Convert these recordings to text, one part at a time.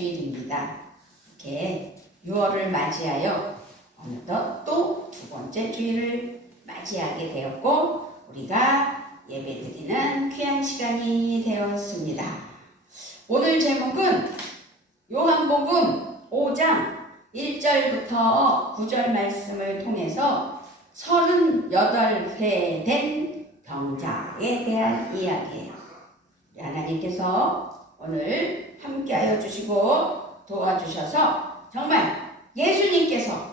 주일입니다. 이렇게 6월을 맞이하여 어느덧 또 두 번째 주일을 맞이하게 되었고 우리가 예배드리는 귀한 시간이 되었습니다. 오늘 제목은 요한복음 5장 1절부터 9절 말씀을 통해서 38회 된 병자에 대한 이야기예요. 하나님께서 오늘 함께하여 주시고 도와주셔서 정말 예수님께서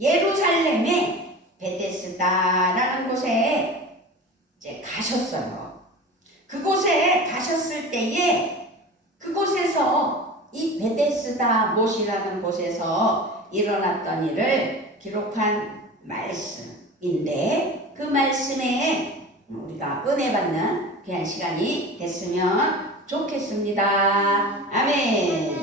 예루살렘의 베데스다라는 곳에 이제 가셨어요. 그곳에 가셨을 때에 그곳에서 이 베데스다 못이라는 곳에서 일어났던 일을 기록한 말씀인데 그 말씀에 우리가 은혜 받는 귀한 시간이 됐으면 좋겠습니다. 아멘.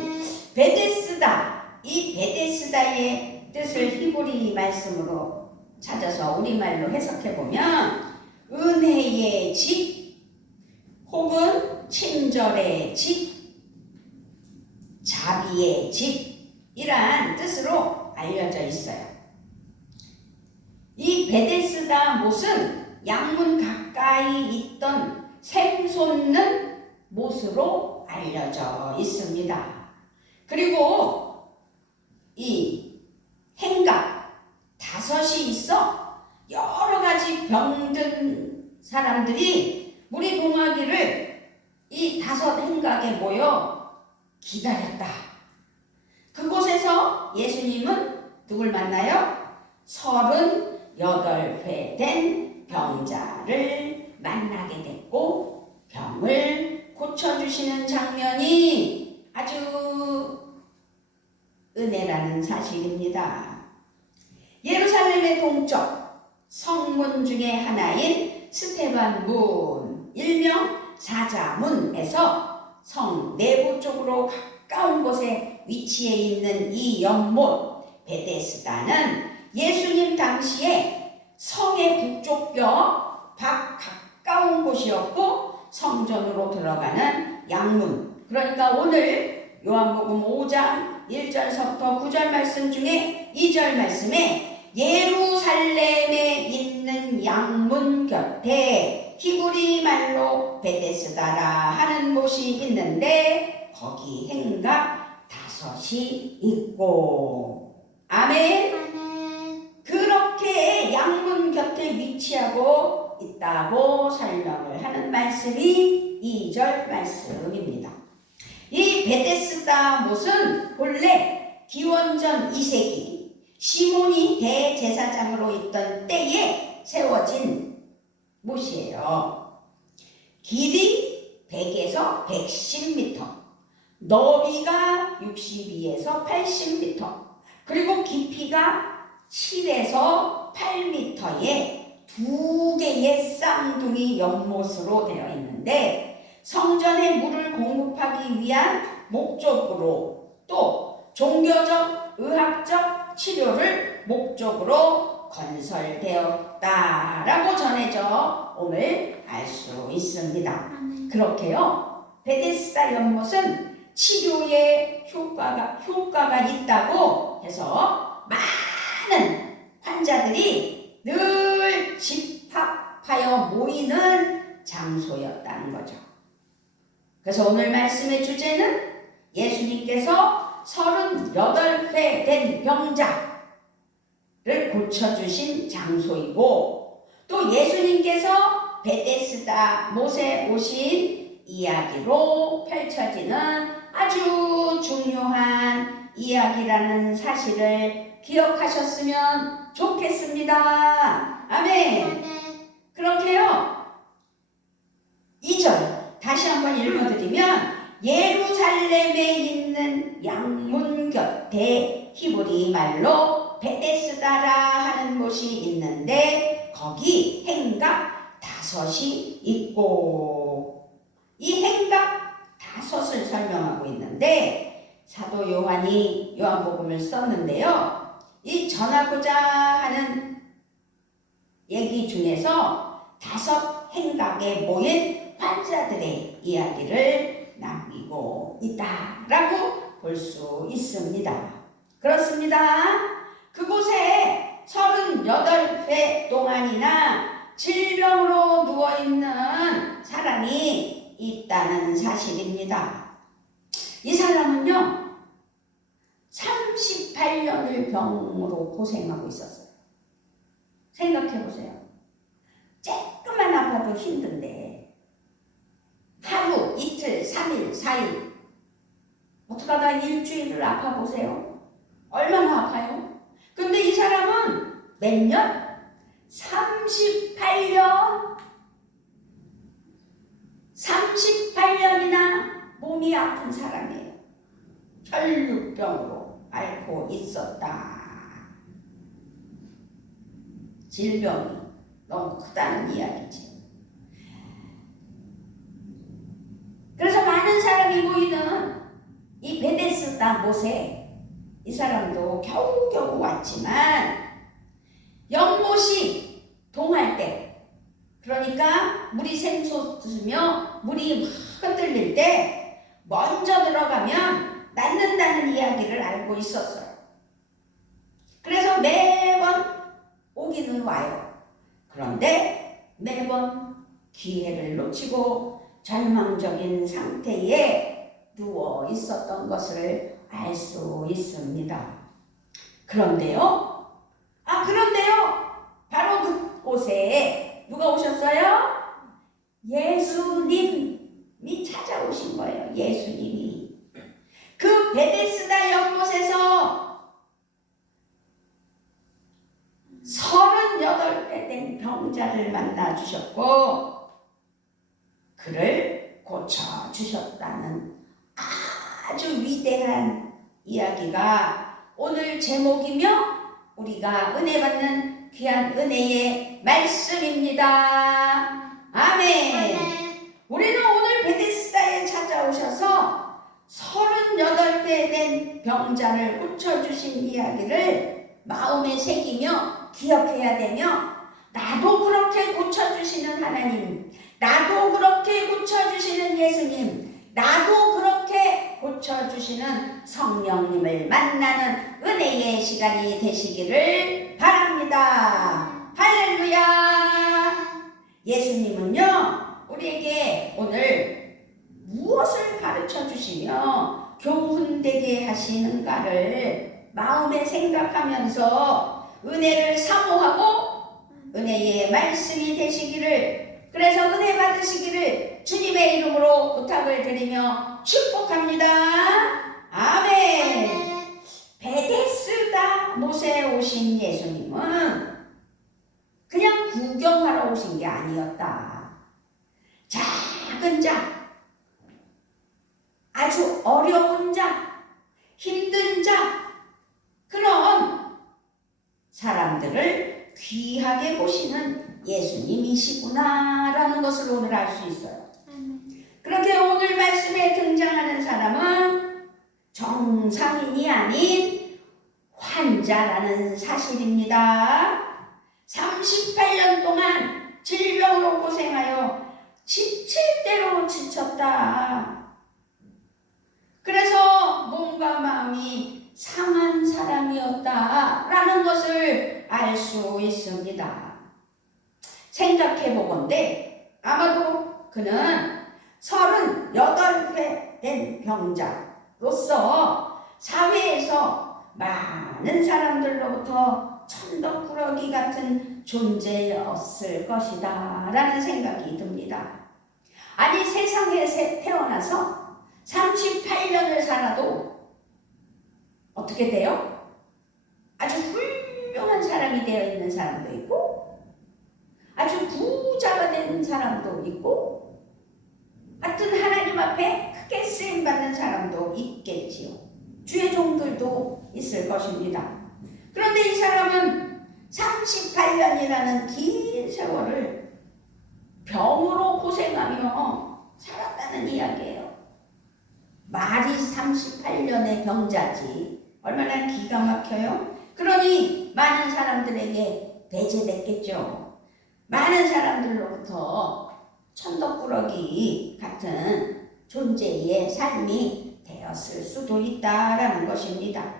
베데스다, 이 베데스다의 뜻을 히브리 말씀으로 찾아서 우리말로 해석해보면 은혜의 집 혹은 친절의 집, 자비의 집이란 뜻으로 알려져 있어요. 이 베데스다 못은 양문 가까이 있던 샘솟는 못으로 알려져 있습니다. 그리고 이 행각 5이 있어 여러 가지 병든 사람들이 물이 동하기를 이 5 행각에 모여 기다렸다. 그곳에서 예수님은 누굴 만나요? 38회 된 병자를 만나게 됐고 병을 고쳐주시는 장면이 아주 은혜라는 사실입니다. 예루살렘의 동쪽 성문 중에 하나인 스데반 문, 일명 사자문에서 성 내부 쪽으로 가까운 곳에 위치해 있는 이 연못 베데스다는 예수님 당시에 성의 북쪽 벽 밖 가까운 곳이었고 성전으로 들어가는 양문, 그러니까 오늘 요한복음 5장 1절서부터 9절 말씀 중에 2절 말씀에 예루살렘에 있는 양문 곁에 히브리 말로 베데스다라 하는 곳이 있는데 거기 행각 5이 있고 아멘. 그렇게 양문 곁에 위치하고 있다고 설명을 하는 말씀이 2절 말씀입니다. 이 베데스다 못은 본래 기원전 2세기 시몬이 대제사장으로 있던 때에 세워진 못이에요. 길이 100에서 110m, 너비가 62에서 80m, 그리고 깊이가 7에서 8m의 2개의 쌍둥이 연못으로 되어 있는데 성전에 물을 공급하기 위한 목적으로 또 종교적, 의학적 치료를 목적으로 건설되었다라고 전해져 옴을 알 수 있습니다. 그렇게요, 베데스다 연못은 치료에 효과가 있다고 해서 많은 환자들이 늘 집합하여 모이는 장소였다는 거죠. 그래서 오늘 말씀의 주제는 예수님께서 38회 된 병자를 고쳐주신 장소이고 또 예수님께서 베데스다 못에 오신 이야기로 펼쳐지는 아주 중요한 이야기라는 사실을 기억하셨으면 좋겠습니다. 아멘. 그렇게요. 2절 다시 한번 읽어드리면 예루살렘에 있는 양문 곁에 히브리 말로 베데스다라 하는 곳이 있는데 거기 행각 5이 있고 이 행각 5을 설명하고 있는데 사도 요한이 요한복음을 썼는데요. 이 전하고자 하는 얘기 중에서 5 행각에 모인 환자들의 이야기를 남기고 있다라고 볼 수 있습니다. 그렇습니다. 그곳에 38회 동안이나 질병으로 누워있는 사람이 있다는 사실입니다. 이 사람은요, 38년을 병으로 고생하고 있었어요. 생각해 보세요. 조금만 아파도 힘든데 하루, 이틀, 3일, 4일 어떡하다 일주일을 아파 보세요. 얼마나 아파요? 근데 이 사람은 몇 년? 38년 38년이나 몸이 아픈 사람이에요. 혈육병으로 앓고 있었다. 질병이 너무 크다는 이야기지. 그래서 많은 사람이 모이는 이 베데스다 못에 이 사람도 겨우겨우 왔지만 연못이 동할 때, 그러니까 물이 샘솟으며 물이 막 흔들릴 때 먼저 들어가면 낫는다는 이야기를 알고 있었어요. 그래서 매번 오기는 와요. 그런데 매번 기회를 놓치고 절망적인 상태에 누워 있었던 것을 알 수 있습니다. 그런데요, 바로 그곳에 누가 오셨어요? 예수님이 찾아오신 거예요. 예수님이. 그 베데스다 연못에서 38배 된 병자를 만나 주셨고 그를 고쳐 주셨다는 아주 위대한 이야기가 오늘 제목이며 우리가 은혜 받는 귀한 은혜의 말씀입니다. 아멘. 우리는 오늘 베데스다에 찾아오셔서 38배 된 병자를 고쳐주신 이야기를 마음에 새기며 기억해야 되며, 나도 그렇게 고쳐주시는 하나님, 나도 그렇게 고쳐주시는 예수님, 나도 그렇게 고쳐주시는 성령님을 만나는 은혜의 시간이 되시기를 바랍니다. 할렐루야. 예수님은요, 우리에게 오늘 무엇을 가르쳐 주시며 교훈되게 하시는가를 마음에 생각하면서 은혜를 사모하고 은혜의 말씀이 되시기를, 그래서 은혜 받으시기를 주님의 이름으로 부탁을 드리며 축복합니다. 아멘. 베데스다 못에 오신 예수님은 그냥 구경하러 오신 게 아니었다. 작은 자, 아주 어려운 자, 힘든 자, 그런 사람들을 귀하게 보시는 예수님이시구나라는 것을 오늘 알 수 있어요. 그렇게 오늘 말씀에 등장하는 사람은 정상인이 아닌 환자라는 사실입니다. 38년 동안 질병으로 고생하여 지칠 대로 지쳤다. 그래서 몸과 마음이 상한 사람이었다라는 것을 알 수 있습니다. 생각해보건대 아마도 그는 38회 된 병자로서 사회에서 많은 사람들로부터 천덕꾸러기 같은 존재였을 것이다 라는 생각이 듭니다. 아니, 세상에 태어나서 38년을 살아도 어떻게 돼요? 아주 훌륭한 사람이 되어 있는 사람도 있고 아주 부자가 된 사람도 있고 하여튼 하나님 앞에 크게 쓰임받는 사람도 있겠지요. 주의 종들도 있을 것입니다. 그런데 이 사람은 38년이라는 긴 세월을 병으로 고생하며 살았다는 이야기예요. 말이 38년의 병자지 얼마나 기가 막혀요. 그러니 많은 사람들에게 배제됐겠죠. 많은 사람들로부터 천덕꾸러기 같은 존재의 삶이 되었을 수도 있다라는 것입니다.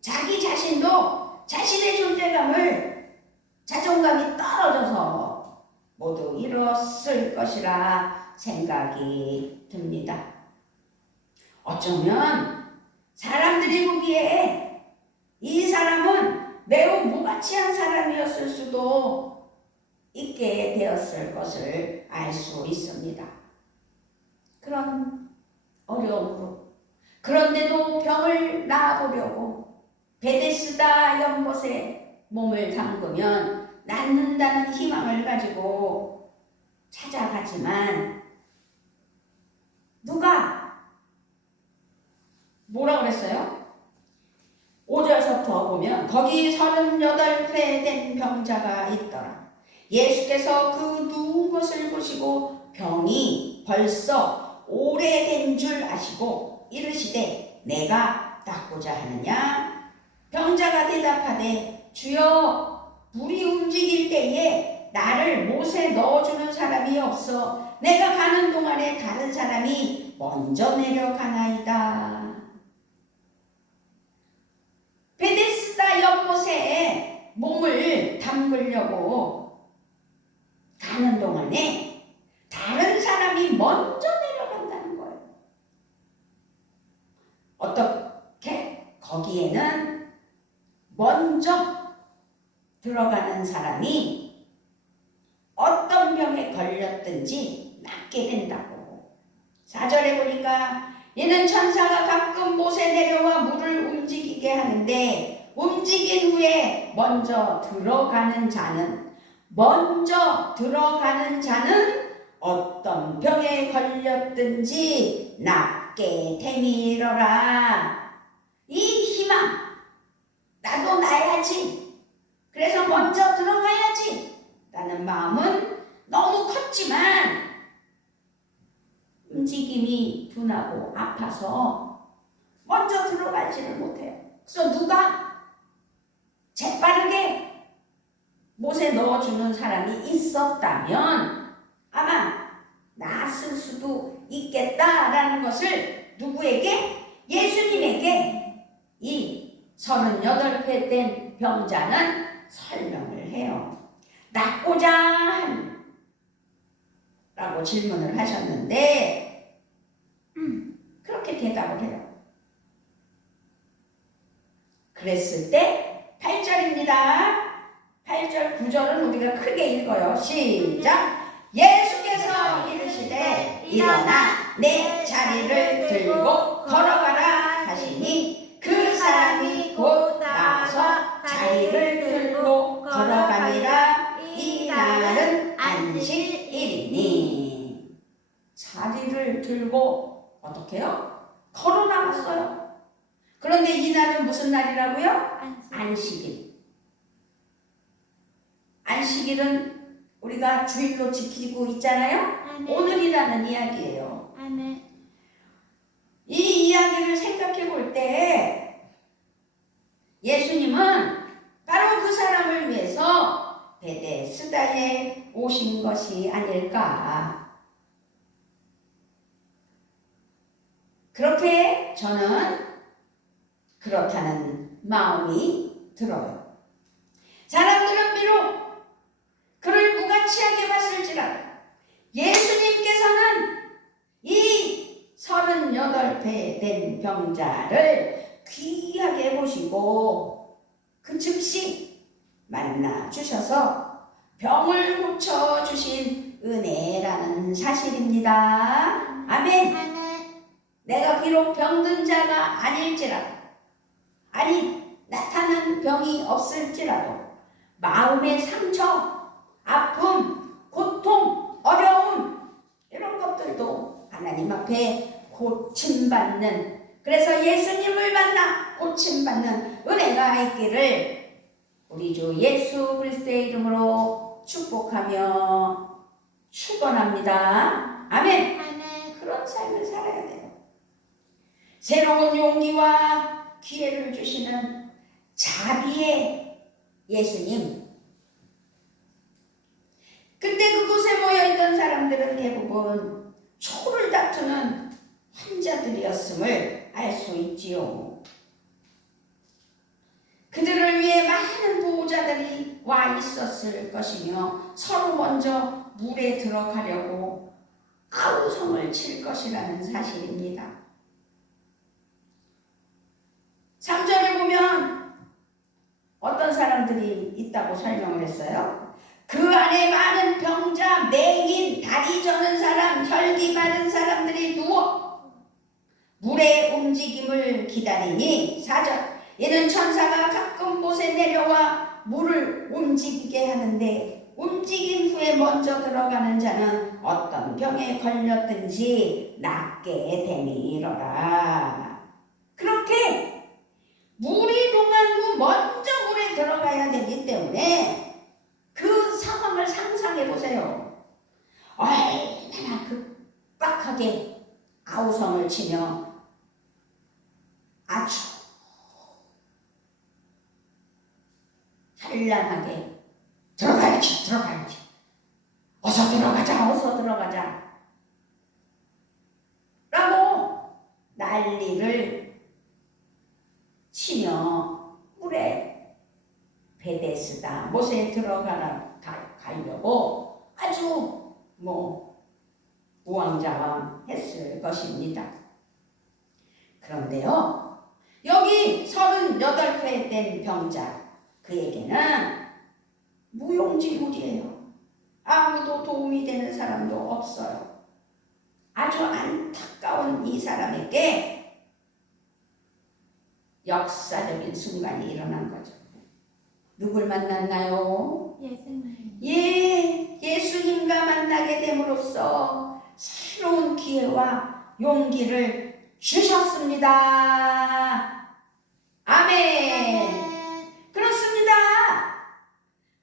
자기 자신도 자신의 존재감을 자존감이 떨어져서 모두 잃었을 것이라 생각이 듭니다. 어쩌면 사람들이 보기에 이 사람은 매우 무가치한 사람이었을 수도 있게 되었을 것을 알 수 있습니다. 그런 어려움으로 그런데도 병을 나아보려고 베데스다 연못에 몸을 담그면 낫는다는 희망을 가지고 찾아가지만 누가 뭐라 그랬어요? 5절서부터 보면 거기 38회 된 병자가 있더라. 예수께서 그 누운 것을 보시고 병이 벌써 오래된 줄 아시고 이르시되 내가 낫고자 하느냐? 병자가 대답하되 주여 물이 움직일 때에 나를 못에 넣어주는 사람이 없어 내가 가는 동안에 다른 사람이 먼저 내려가나이다. 베데스다 연못에 몸을 담그려고 가는 동안에 다른 사람이 먼저 내려간다는 거예요. 어떻게? 거기에는 먼저 들어가는 사람이 어떤 병에 걸렸든지 낫게 된다고. 4절에 보니까 이는 천사가 가끔 못에 내려와 물을 움직이게 하는데 움직인 후에 먼저 들어가는 자는 어떤 병에 걸렸든지 낫게 되미러라. 이 희망, 나도 나야지. 그래서 먼저 들어가야지 라는 마음은 너무 컸지만 움직임이 둔하고 아파서 먼저 들어가지를 못해요. 그래서 누가 재빠르게 못에 넣어주는 사람이 있었다면 아마 나았을 수도 있겠다라는 것을 누구에게? 예수님에게 이 38회 된 병자는 설명을 해요. 낫고자 한 라고 질문을 하셨는데 그렇게 대답을 해요. 그랬을 때 8절입니다. 8절 9절은 우리가 크게 읽어요. 시작. 예수께서 이르시되 일어나 내 자리를 들고 걸어가라 하시니 그 사람이 곧 나와서 자리를 들고 걸어가니라. 이 날은 안식일이니. 자리를 들고 어떻게 해요? 걸어 나갔어요. 그런데 이 날은 무슨 날이라고요? 안식일. 안식일은 우리가 주일로 지키고 있잖아요. 오늘이라는 이야기예요. 이 이야기를 생각해 볼 때 예수님은 바로 그 사람을 위해서 베데스다에 오신 것이 아닐까. 그렇게 저는 그렇다는 마음이 들어요. 사람들은 비록 그를 무가치하게 봤을지라도 예수님께서는 이 38배 된 병자를 귀하게 보시고 그 즉시 만나 주셔서 병을 고쳐주신 은혜라는 사실입니다. 아멘. 내가 비록 병든 자가 아닐지라도 나타난 병이 없을지라도 마음의 상처, 아픔, 고통, 어려움 이런 것들도 하나님 앞에 고침받는, 그래서 예수님을 만나 고침받는 은혜가 있기를 우리 주 예수 그리스도의 이름으로 축복하며 축원합니다. 아멘. 그런 삶을 살아야 돼요. 새로운 용기와 기회를 주시는 자비의 예수님. 그때 그곳에 모여있던 사람들은 대부분 초를 다투는 환자들 있었음을 알 수 있지요. 그들을 위해 많은 보호자들이 와 있었을 것이며 서로 먼저 물에 들어가려고 아우성을 칠 것이라는 사실입니다. 3절에 보면 어떤 사람들이 있다고 설명을 했어요. 그 안에 많은 병자, 맹인, 다리 저는 사람, 혈기 마른 사람들이 누워 물의 움직임을 기다리니 4절 이는 천사가 가끔 못에 내려와 물을 움직이게 하는데 움직인 후에 먼저 들어가는 자는 어떤 병에 걸렸든지 낫게 되니이러라. 그렇게 물이 동한 후 먼저 물에 들어가야 되기 때문에 그 상황을 상상해 보세요. 얼마나 급박하게 아우성을 치며 아주 현란하게 들어가야지 어서 들어가자 라고 난리를 치며 물에 베데스다 못에 가려고 아주 우왕좌왕했을 것입니다. 그런데요, 여기 38회 된 병자, 그에게는 무용지물이에요. 아무도 도움이 되는 사람도 없어요. 아주 안타까운 이 사람에게 역사적인 순간이 일어난 거죠. 누굴 만났나요? 예수님. 예수님과 만나게 됨으로써 새로운 기회와 용기를 주셨습니다. 아멘. 그렇습니다.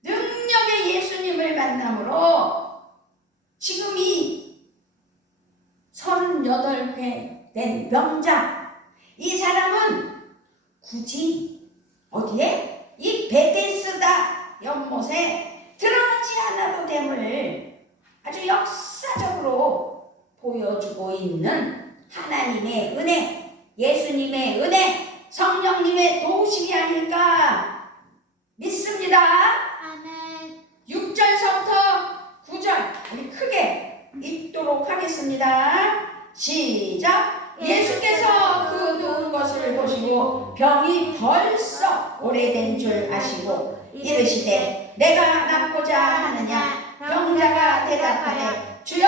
능력의 예수님을 만남으로 지금 이 38회 된 병자, 이 사람은 굳이 어디에? 이 베데스다 연못에 들어가지 않아도 됨을 아주 역사적으로 보여주고 있는 하나님의 은혜, 예수님의 은혜, 성령님의 도우심이 아닐까 믿습니다. 아멘. 6절서부터 9절 우리 크게 읽도록 하겠습니다. 시작. 예수께서 그 누운 것을 보시고 병이 벌써 오래된 줄 아시고 이르시되 내가 낫고자 하느냐. 병자가 대답하되 주여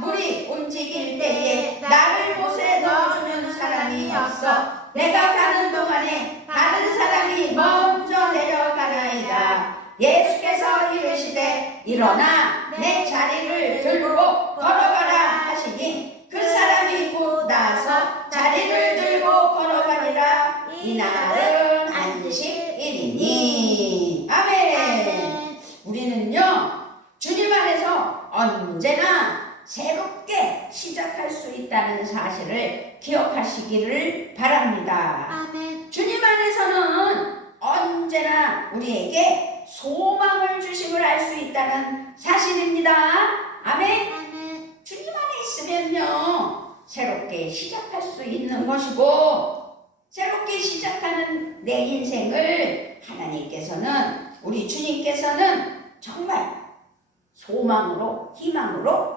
물이 움직일 때에 나를 못에 넣어주는 사람이 없어 내가 가는 동안에 다른 사람이 먼저 내려가나이다. 예수께서 이르시되 일어나 내 자리를 들고 걸어가라 하시니 그 사람이 곧 나서 자리를 들고 걸어가니라. 이날은 안식일이니. 아멘. 우리는요 주님 안에서 언제나 새롭게 시작할 수 있다는 사실을 기억하시기를 바랍니다. 아멘. 주님 안에서는 언제나 우리에게 소망을 주심을 알 수 있다는 사실입니다. 아멘. 아멘. 주님 안에 있으면요 새롭게 시작할 수 있는 것이고 새롭게 시작하는 내 인생을 하나님께서는 우리 주님께서는 정말 소망으로 희망으로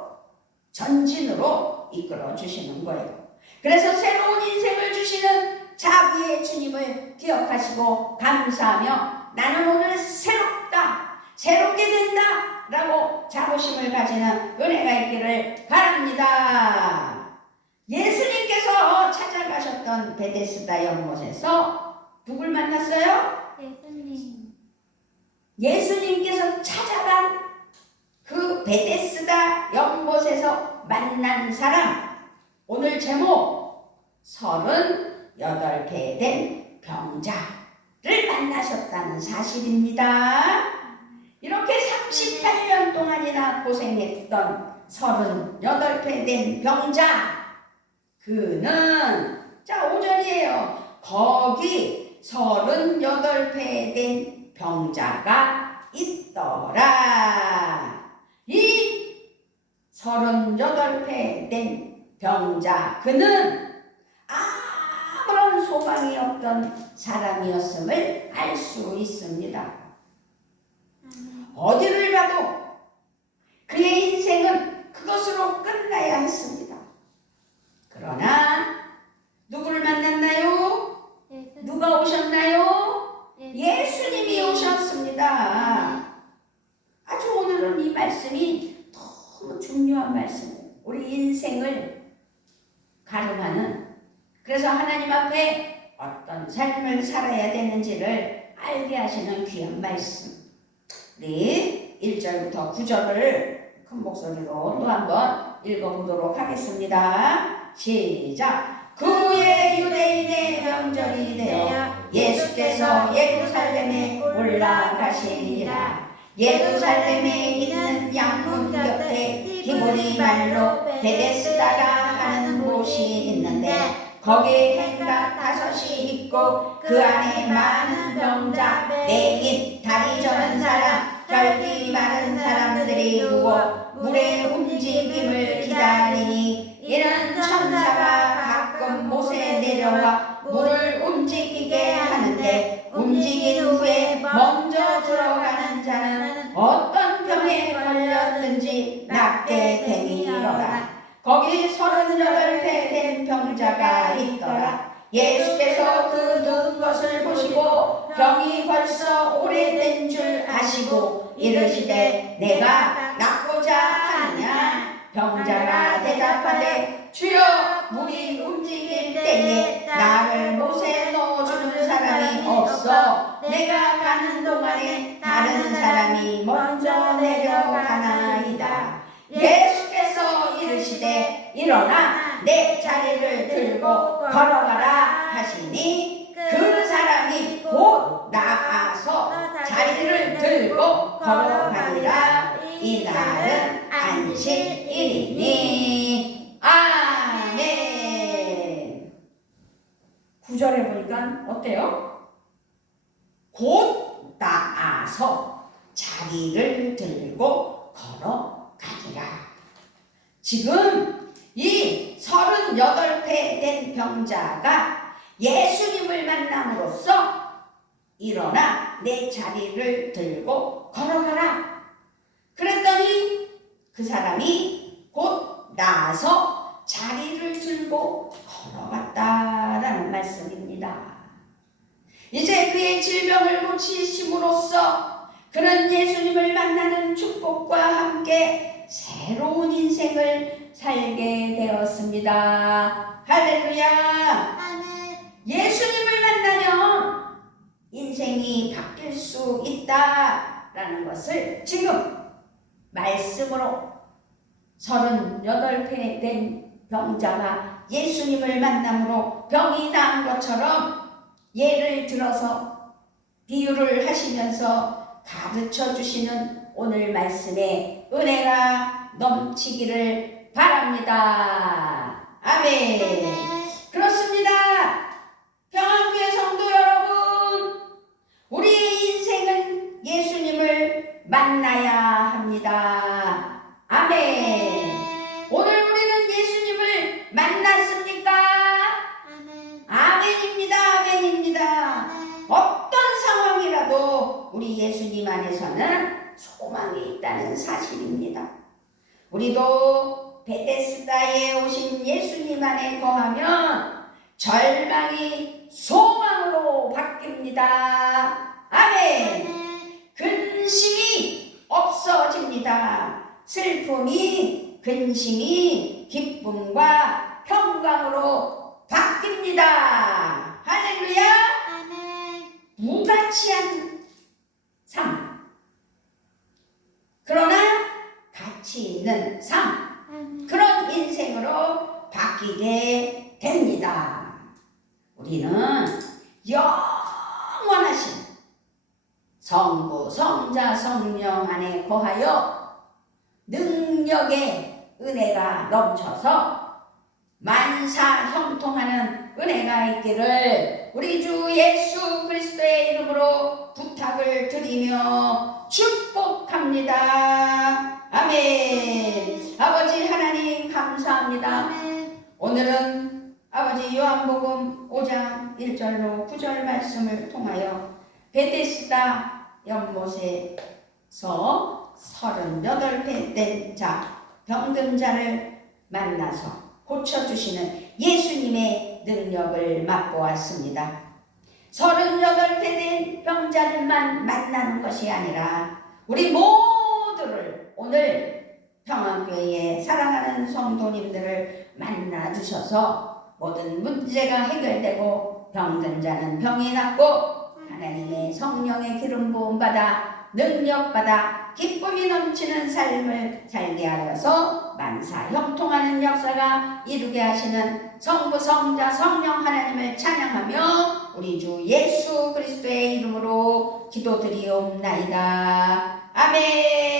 전진으로 이끌어 주시는 거예요. 그래서 새로운 인생을 주시는 자비의 주님을 기억하시고 감사하며 나는 오늘 새롭게 된다 라고 자부심을 가지는 은혜가 있기를 바랍니다. 예수님께서 찾아가셨던 베데스다 연못에서 누굴 만났어요? 예수님. 예수님께서 찾아간 그 베데스다 연못에서 만난 사람, 오늘 제목 38배 된 병자를 만나셨다는 사실입니다. 이렇게 38년 동안이나 고생했던 38배 된 병자, 그는 자 5절이에요. 거기 38배 된 병자가 있더라. 이 38배 된 병자, 그는 소망이 없던 사람이었음을 알 수 있습니다. 어디를 봐도 그의 인생은 그것으로 끝나야 했습니다. 그러나 누구를 만났나요? 누가 오셨나요? 예수님이 오셨습니다. 아주 오늘은 이 말씀이 너무 중요한 말씀이에요. 우리 인생을 가름하는, 그래서 하나님 앞에 어떤 삶을 살아야 되는지를 알게 하시는 귀한 말씀. 우리 1절부터 9절을 큰 목소리로 또 한번 읽어보도록 하겠습니다. 시작. 그 후에 유대인의 명절이 되어 예수께서 예루살렘에 올라가시니라. 예루살렘에 있는 양문 곁에 디보리 말로 베데스다라 하는 곳이 있는데 거기에 해가 5이 있고 그 안에 많은 병자, 맹인, 다리 저는 사람, 혈기 많은 사람들이 누워 물의 움직임을 기다리니 이는 천사가 가끔 못에 내려와 물을 움직이게 하는데 움직인 후에 먼저 들어가는 자는 어떤 병에 걸렸든지 낫게 되니라. 거기 38배 된 병자가 있더라. 예수께서 그 누운 것을 보시고 병이 벌써 오래된 줄 아시고 이르시되 내가 낫고자 하느냐? 병자가 대답하되 주여, 물이 움직일 때에 나를 못에 넣어주는 사람이 없어 내가 가는 동안에 다른 사람이 먼저 내려가나이다. 예수께서 이르시되 일어나 내 자리를 들고 걸어가라 하시니 그 사람이 곧 나아서 자리를 들고 걸어가니라. 이날은 안식일이니. 아멘. 9절에 보니까 어때요? 곧 나아서 자리를 들고 걸어가니라. 지금 이 38배 된 병자가 예수님을 만남으로써 일어나 내 자리를 들고 걸어가라. 그랬더니 그 사람이 곧 나아서 자리를 들고 걸어갔다라는 말씀입니다. 이제 그의 질병을 고치심으로써 그는 예수님을 만나는 축복과 함께 새로운 인생을 살게 되었습니다. 할렐루야. 예수님을 만나면 인생이 바뀔 수 있다라는 것을 지금 말씀으로 38배 된 병자가 예수님을 만남으로 병이 나은 것처럼 예를 들어서 비유를 하시면서 가르쳐 주시는 오늘 말씀에 은혜가 넘치기를 바랍니다. 아멘. 그렇습니다. 평안교회 성도 여러분, 우리의 인생은 예수님을 만나야 합니다. 아멘. 오늘 우리는 예수님을 만났습니까? 아멘입니다. 아멘입니다. 어떤 상황이라도 우리 예수님 안에서는 소망이 있다는 사실입니다. 우리도 베데스다에 오신 예수님 안에 거하면 절망이 소망으로 바뀝니다. 아멘. 근심이 없어집니다. 슬픔이 근심이 기쁨과 평강으로 바뀝니다. 할렐루야. 무가치한 삶, 그러나 가치 있는 삶, 그런 인생으로 바뀌게 됩니다. 우리는 영원하신 성부, 성자, 성령 안에 거하여 능력의 은혜가 넘쳐서 만사 형통하는 은혜가 있기를 우리 주 예수 그리스도의 이름으로 부탁을 드리며 축복합니다. 아멘. 아버지 하나님 감사합니다. 오늘은 아버지 요한복음 5장 1절로 9절 말씀을 통하여 베데스다 연못에서 38배 된 자, 병든 자를 만나서 고쳐주시는 예수님의 능력을 맛보았습니다. 38배 된 병자들만 만나는 것이 아니라 우리 모두를 오늘 평안교회에 사랑하는 성도님들을 만나주셔서 모든 문제가 해결되고 병든 자는 병이 낫고 하나님의 성령의 기름 부음 받아 능력받아 기쁨이 넘치는 삶을 살게 하여서 만사 형통하는 역사가 이루게 하시는 성부 성자 성령 하나님을 찬양하며 우리 주 예수 그리스도의 이름으로 기도드리옵나이다. 아멘.